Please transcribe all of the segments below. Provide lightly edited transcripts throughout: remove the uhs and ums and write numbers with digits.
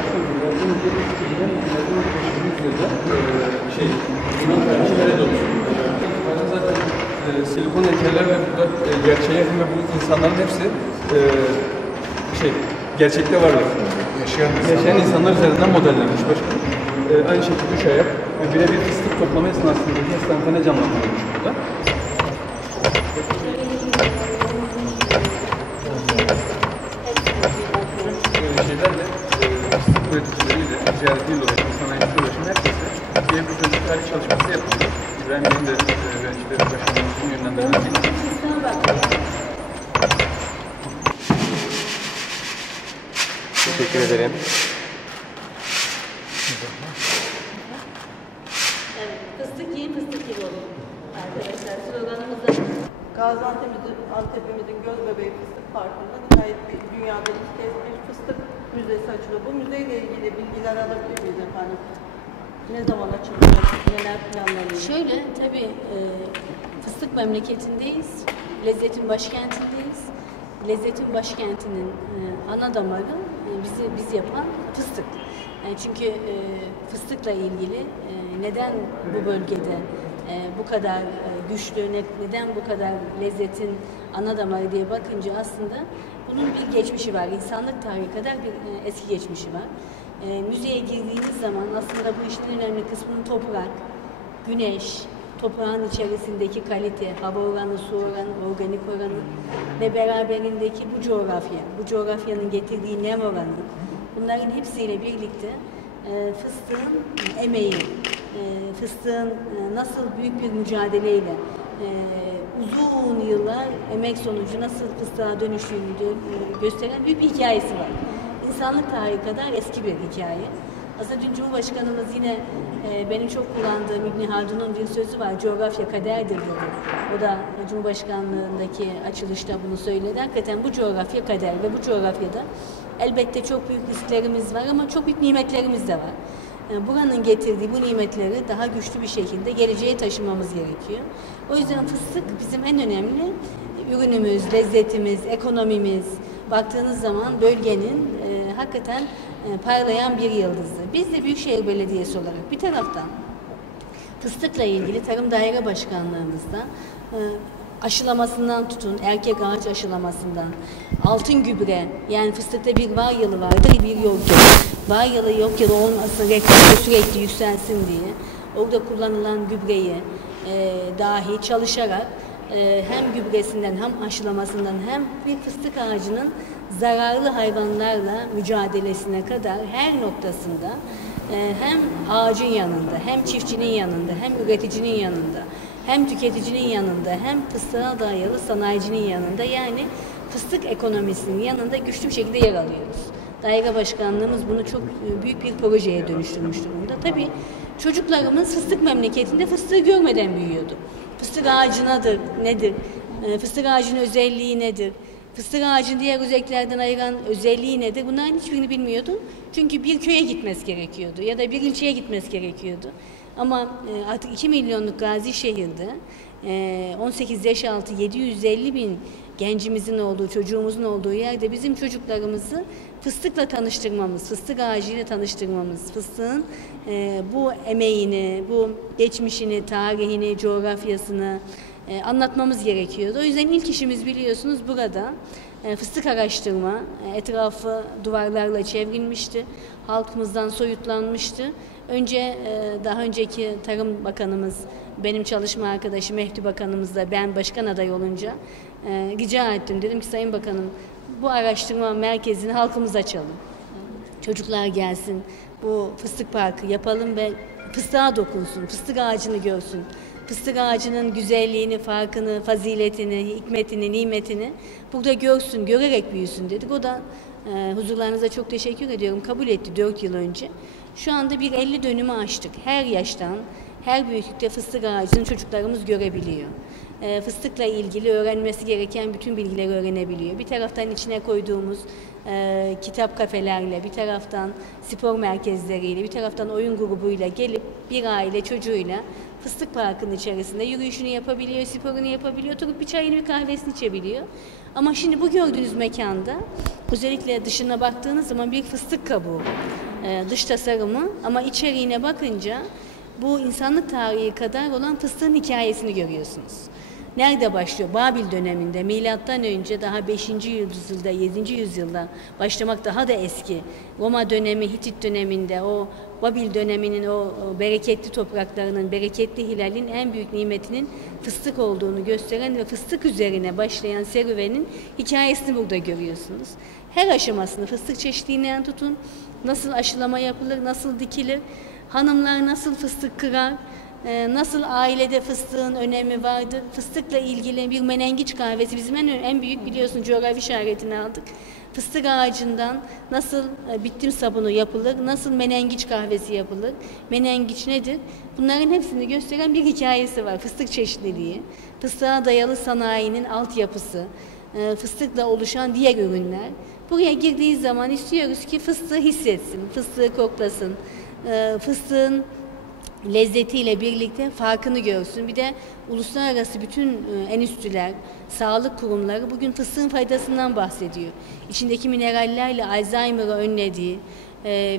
Başkanım, yazın geliştirilen yazın geçtiğimiz yılda Yunan tarihçilere dönüştürüyor. Zaten silikon heykellerle burada gerçeğe ve bu insanların hepsi gerçekte varlar. Yaşayan insanlar üzerinden modellenmiş başkanım. Aynı şekilde 3 ayak ve birebir fıstık toplama esnasındaki enstantane canlandırılmış burada. Üreticileriyle, ticaretiyle uğraşan, sanayisiyle uğraşan herkese diğer bir çocuk tarih çalışması yapılıyor. İbrahim Bey'in de öğrencileri başkanımızın yönlendirmesiyle. Teşekkür ederim. Evet, fıstık yiyin, fıstık gibi olun. Arkadaşlar sloganımız da Gaziantep'imizin göz bebeği Fıstık Parkı'nda nihayet dünyada ilk kez bir fıstık müzesi açılıyor. Bu müzeyle ilgili bilgiler alabilir miyiz efendim? Ne zaman açılacak, neler planlanıyor? şöyle, tabii fıstık memleketindeyiz, lezzetin başkentindeyiz. Lezzetin başkentinin ana damarı biz yapan fıstık. Çünkü fıstıkla ilgili neden bu bölgede bu kadar güçlü, neden bu kadar lezzetin ana damarı diye bakınca aslında bunun bir geçmişi var. İnsanlık tarihi kadar bir eski geçmişi var. Müzeye girdiğiniz zaman aslında bu işin önemli kısmının toprak, güneş, toprağın içerisindeki kalite, hava oranı, su oranı, organik oranı ve beraberindeki bu coğrafya, bu coğrafyanın getirdiği nem oranı, bunların hepsiyle birlikte fıstığın emeği, fıstığın nasıl büyük bir mücadeleyle uzun yıllar emek sonucu nasıl fıstığa dönüştüğünü gösteren büyük bir hikayesi var. İnsanlık tarihi kadar eski bir hikaye. Aslında dün Cumhurbaşkanımız yine benim çok kullandığım İbn Haldun'un bir sözü var, coğrafya kaderdir dedi. O da Cumhurbaşkanlığındaki açılışta bunu söyledi. Hakikaten bu coğrafya kader ve bu coğrafyada elbette çok büyük risklerimiz var ama çok büyük nimetlerimiz de var. Buranın getirdiği bu nimetleri daha güçlü bir şekilde geleceğe taşımamız gerekiyor. O yüzden fıstık bizim en önemli ürünümüz, lezzetimiz, ekonomimiz. Baktığınız zaman bölgenin hakikaten parlayan bir yıldızı. Biz de Büyükşehir Belediyesi olarak bir taraftan fıstıkla ilgili Tarım Daire Başkanlığımızda aşılamasından tutun, erkek ağaç aşılamasından, altın gübre, yani fıstıkta bir var yılı vardır, bir yok yılı. Var yılı yok yılı olmasın, reklamda sürekli yükselsin diye orada kullanılan gübreyi dahi çalışarak hem gübresinden hem aşılamasından hem bir fıstık ağacının zararlı hayvanlarla mücadelesine kadar her noktasında hem ağacın yanında, hem çiftçinin yanında, hem üreticinin yanında, hem tüketicinin yanında, hem fıstığa dayalı sanayicinin yanında, yani fıstık ekonomisinin yanında güçlü bir şekilde yer alıyoruz. Daire başkanlığımız bunu çok büyük bir projeye dönüştürmüş durumda. Tabii çocuklarımız fıstık memleketinde fıstığı görmeden büyüyordu. Fıstık ağacı nedir? Fıstık ağacının özelliği nedir? Fıstık ağacını diğer özelliklerden ayıran özelliği nedir? Bunların hiçbirini bilmiyordu. Çünkü bir köye gitmesi gerekiyordu ya da bir ilçeye gitmesi gerekiyordu. Ama artık 2 milyonluk Gazi şehirde 18 yaş altı 750 bin gencimizin olduğu, çocuğumuzun olduğu yerde bizim çocuklarımızı fıstıkla tanıştırmamız, fıstık ağacıyla tanıştırmamız, fıstığın bu emeğini, bu geçmişini, tarihini, coğrafyasını anlatmamız gerekiyordu. O yüzden ilk işimiz biliyorsunuz burada fıstık araştırma, etrafı duvarlarla çevrilmişti, halkımızdan soyutlanmıştı. Önce daha önceki Tarım Bakanımız, benim çalışma arkadaşım Mehdi Bakanımız da ben başkan aday olunca rica ettim. Dedim ki Sayın Bakanım, bu araştırma merkezini halkımız açalım. Çocuklar gelsin, bu fıstık parkı yapalım ve fıstığa dokunsun, fıstık ağacını görsün. Fıstık ağacının güzelliğini, farkını, faziletini, hikmetini, nimetini burada görsün, görerek büyüsün dedik. O da huzurlarınıza çok teşekkür ediyorum. Kabul etti 4 yıl önce. Şu anda bir 50 dönümü aştık. Her yaştan, her büyüklükte fıstık ağacını çocuklarımız görebiliyor. Fıstıkla ilgili öğrenmesi gereken bütün bilgileri öğrenebiliyor. Bir taraftan içine koyduğumuz kitap kafelerle, bir taraftan spor merkezleriyle, bir taraftan oyun grubuyla gelip bir aile çocuğuyla Fıstık Parkı'nın içerisinde yürüyüşünü yapabiliyor, sporunu yapabiliyor, oturup bir çayını bir kahvesini içebiliyor. Ama şimdi bu gördüğünüz mekanda özellikle dışına baktığınız zaman bir fıstık kabuğu dış tasarımı, ama içeriğine bakınca bu insanlık tarihi kadar olan fıstığın hikayesini görüyorsunuz. Nerede başlıyor? Babil döneminde, milattan önce daha 5. yüzyılda, 7. yüzyılda başlamak daha da eski. Roma dönemi, Hitit döneminde, o Babil döneminin o bereketli topraklarının, bereketli hilalin en büyük nimetinin fıstık olduğunu gösteren ve fıstık üzerine başlayan serüvenin hikayesini burada görüyorsunuz. Her aşamasını, fıstık çeşitliliğinden tutun, nasıl aşılama yapılır, nasıl dikilir, hanımlar nasıl fıstık kırar, nasıl ailede fıstığın önemi vardır. Fıstıkla ilgili bir menengiç kahvesi bizim en büyük, biliyorsun, coğrafi işaretini aldık. Fıstık ağacından nasıl bittim sabunu yapılır, nasıl menengiç kahvesi yapılır, menengiç nedir? Bunların hepsini gösteren bir hikayesi var. Fıstık çeşitliliği, fıstığa dayalı sanayinin altyapısı, fıstıkla oluşan diğer ürünler. Buraya girdiği zaman istiyoruz ki fıstığı hissetsin, fıstığı koklasın, fıstığın lezzetiyle birlikte farkını görsün. Bir de uluslararası bütün enstitüler, sağlık kurumları bugün fıstığın faydasından bahsediyor. İçindeki minerallerle Alzheimer'ı önlediği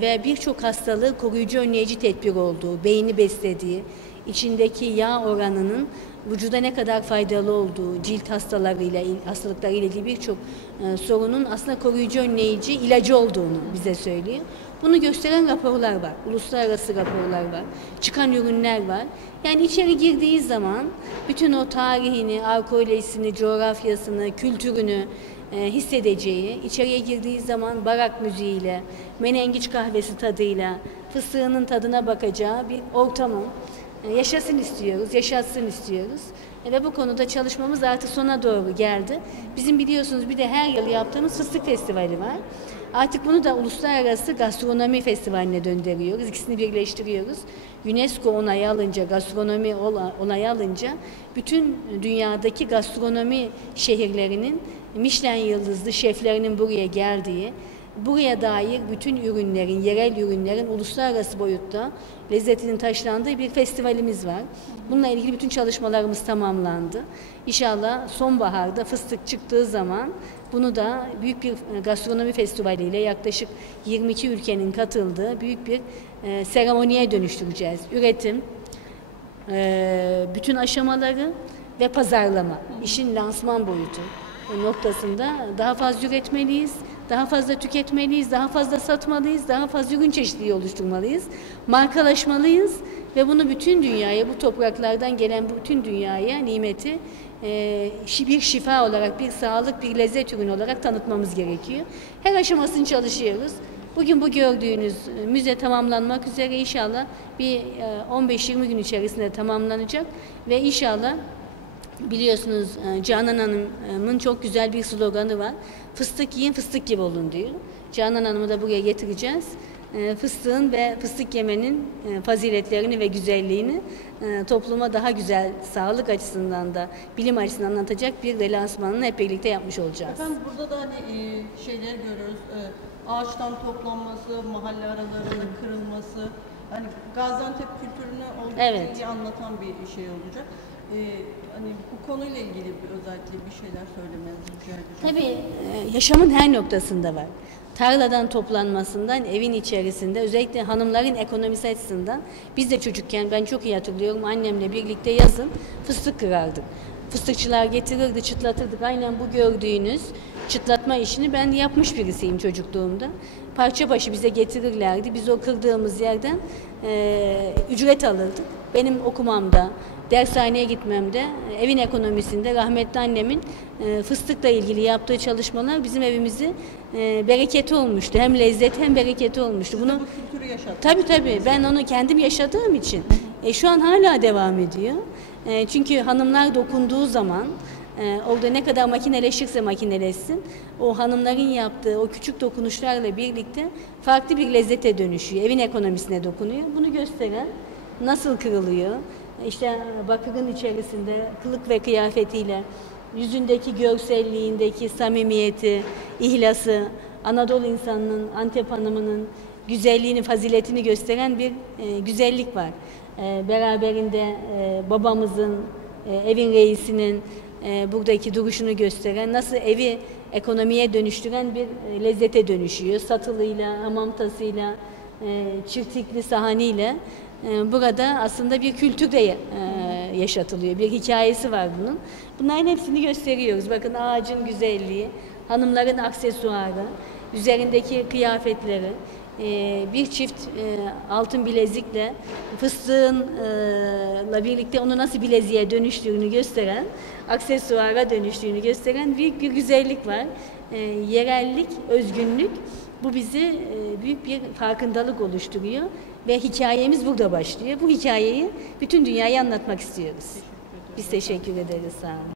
ve birçok hastalığı koruyucu önleyici tedbir olduğu, beyni beslediği, içindeki yağ oranının vücuda ne kadar faydalı olduğu, cilt hastalıklarıyla ilgili birçok sorunun aslında koruyucu önleyici ilacı olduğunu bize söylüyor. Bunu gösteren raporlar var, uluslararası raporlar var, çıkan ürünler var. Yani içeri girdiği zaman bütün o tarihini, arkeolojisini, coğrafyasını, kültürünü hissedeceği, içeriye girdiği zaman barak müziğiyle, menengiç kahvesi tadıyla, fıstığının tadına bakacağı bir ortamı yaşasın istiyoruz, yaşatsın istiyoruz. Ve bu konuda çalışmamız artık sona doğru geldi. Bizim biliyorsunuz bir de her yıl yaptığımız Fıstık Festivali var. Artık bunu da Uluslararası Gastronomi Festivali'ne döndürüyoruz. İkisini birleştiriyoruz. UNESCO onayı alınca, gastronomi onayı alınca bütün dünyadaki gastronomi şehirlerinin Michelin yıldızlı şeflerinin buraya geldiği, buraya dair bütün ürünlerin, yerel ürünlerin uluslararası boyutta lezzetinin taşlandığı bir festivalimiz var. Bununla ilgili bütün çalışmalarımız tamamlandı. İnşallah sonbaharda fıstık çıktığı zaman bunu da büyük bir gastronomi festivaliyle yaklaşık 22 ülkenin katıldığı büyük bir seremoniye dönüştüreceğiz. Üretim, bütün aşamaları ve pazarlama, işin lansman boyutu noktasında daha fazla üretmeliyiz, daha fazla tüketmeliyiz, daha fazla satmalıyız, daha fazla ürün çeşitliliği oluşturmalıyız, markalaşmalıyız ve bunu bütün dünyaya, bu topraklardan gelen bütün dünyaya nimeti bir şifa olarak, bir sağlık, bir lezzet ürünü olarak tanıtmamız gerekiyor. Her aşamasını çalışıyoruz. Bugün bu gördüğünüz müze tamamlanmak üzere, inşallah bir 15-20 gün içerisinde tamamlanacak ve inşallah biliyorsunuz Canan Hanım'ın çok güzel bir sloganı var. Fıstık yiyin, fıstık gibi olun diyor. Canan Hanım'ı da buraya getireceğiz. Fıstığın ve fıstık yemenin faziletlerini ve güzelliğini topluma daha güzel, sağlık açısından da bilim açısından anlatacak bir lansmanını hep birlikte yapmış olacağız. Efendim burada da hani şeyleri görüyoruz. Ağaçtan toplanması, mahalle aralarında kırılması. Hani Gaziantep kültürünü oldukça iyi anlatan bir şey olacak. Hani bu konuyla ilgili özellikle bir şeyler söylemenizi rica edeceğim. Tabii yaşamın her noktasında var. Tarladan toplanmasından evin içerisinde, özellikle hanımların ekonomisi açısından, biz de çocukken ben çok iyi hatırlıyorum, annemle birlikte yazın fıstık kırardık. Fıstıkçılar getirirdi, çıtlatırdık. Aynen bu gördüğünüz çıtlatma işini ben yapmış birisiyim çocukluğumda. Parça başı bize getirirlerdi. Biz o kırdığımız yerden ücret alırdık. Benim okumamda, dershaneye gitmemde, evin ekonomisinde rahmetli annemin fıstıkla ilgili yaptığı çalışmalar bizim evimizi bereketi olmuştu. Hem lezzet hem bereketi olmuştu. Siz bunu bu kültürü yaşattınız. Tabii ben onu kendim yaşadığım için şu an hala devam ediyor. Çünkü hanımlar dokunduğu zaman orada ne kadar makineleşirse makineleşsin, o hanımların yaptığı o küçük dokunuşlarla birlikte farklı bir lezzete dönüşüyor. Evin ekonomisine dokunuyor. Bunu gösteren nasıl kırılıyor? İşte bakırın içerisinde kılık ve kıyafetiyle, yüzündeki görselliğindeki samimiyeti, ihlası, Anadolu insanının, Antep hanımının güzelliğini, faziletini gösteren bir güzellik var. Beraberinde babamızın, evin reisinin buradaki duruşunu gösteren, nasıl evi ekonomiye dönüştüren bir lezzete dönüşüyor. Satılıyla, hamam tasıyla, çirtikli sahaniyle burada aslında bir kültür de yaşatılıyor. Bir hikayesi var bunun. Bunların hepsini gösteriyoruz. Bakın ağacın güzelliği, hanımların aksesuarı, üzerindeki kıyafetleri, bir çift altın bilezikle fıstığınla birlikte onu nasıl bileziğe dönüştüğünü gösteren, aksesuara dönüştüğünü gösteren büyük bir güzellik var. Yerellik, özgünlük, bu bize büyük bir farkındalık oluşturuyor ve hikayemiz burada başlıyor. Bu hikayeyi bütün dünyaya anlatmak istiyoruz. Biz teşekkür ederiz. Sağ olun.